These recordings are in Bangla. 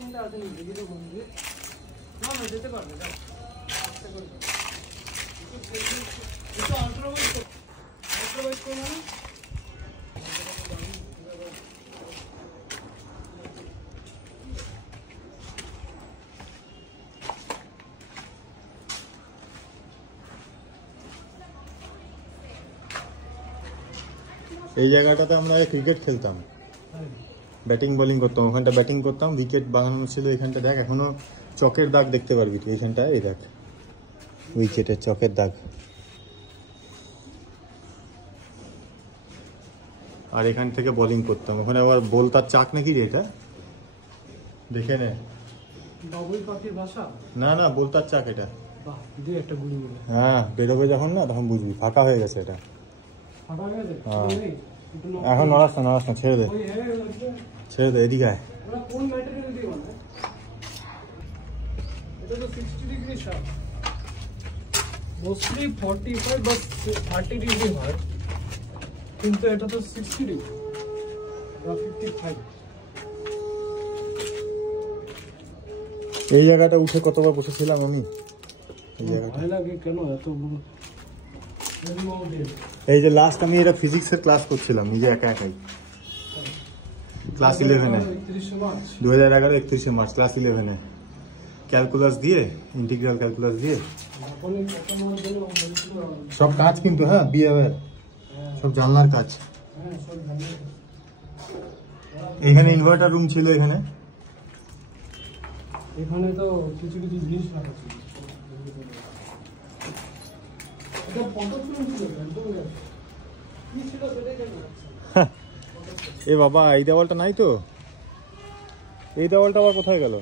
চিন্তা আছে নিজে দিতে বন্ধু না না যেতে পারবে যাও আস্তে করে একটু আল্ট্রাভাইজ করো না এই জায়গাটাতে আমরা ক্রিকেট খেলতাম, ব্যাটিং বোলিং করতাম, ওখানটা ব্যাটিং করতাম, উইকেট বানানো ছিল এখানটা। দেখ এখনো চকের দাগ দেখতে পারবি তুই এইখানটায়, এই দেখ উইকেটের চকের দাগ। আর এখান থেকে বোলিং করতাম, ওখানে আবার বলতার চাক নাকি রে এটা দেখে নে। বাবুই পাখির ভাষা না না বলতার চাক এটা। বাহ দিয়ে একটা গুলি গুলি হ্যাঁ বেরোবে যখন না তখন বুঝবি ফাঁকা হয়ে গেছে এটা। ফাটা হয়ে গেছে এখন নড়াস না ছেড়ে দে, ছেড়ে দে, এদিকে আয়। ওরা কোন ম্যাটেরিয়াল দিয়ে বানায়? এটা তো 60 ডিগ্রি শার্প, মোস্টলি 45 বা 30 ডিগ্রি হয়, কিন্তু এটা তো 60 ডিগ্রি বা 55। এই জায়গাটা উঠে কতবার বসেছিলাম আমি, এই জায়গাটা ভয় লাগে কেন এত বড়। এই যে লাস্ট আমি এটা ফিজিক্সের ক্লাস করছিলাম নিজে একা একাই, ক্লাস 11-এ 2011 31 মার্চ ক্লাস 11-এ ক্যালকুলাস দিয়ে, ইন্টিগ্রাল ক্যালকুলাস দিয়ে সব কাজ, কিন্তু হ্যাঁ বিএর সব জানলার কাজ। এখানে ইনভার্টার রুম ছিল, এখানে এখানে তো কিছু কিছু জিনিস রাখা ছিল। এটা ফটো ছিল কি ছিল সেটাই জানি না। এ বাবা এই দেওয়ালটা নাই তো, এই দেওয়ালটা আবার কোথায় গেল?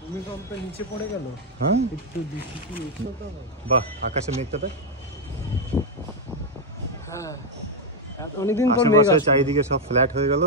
ভূমিকম্পে নিচে পড়ে গেল। হ্যাঁ একটু দিশি বাহ আকাশে মেঘটাতে, হ্যাঁ অনেকদিন পর মেঘ আসছে, চারিদিকে সব ফ্ল্যাট হয়ে গেল।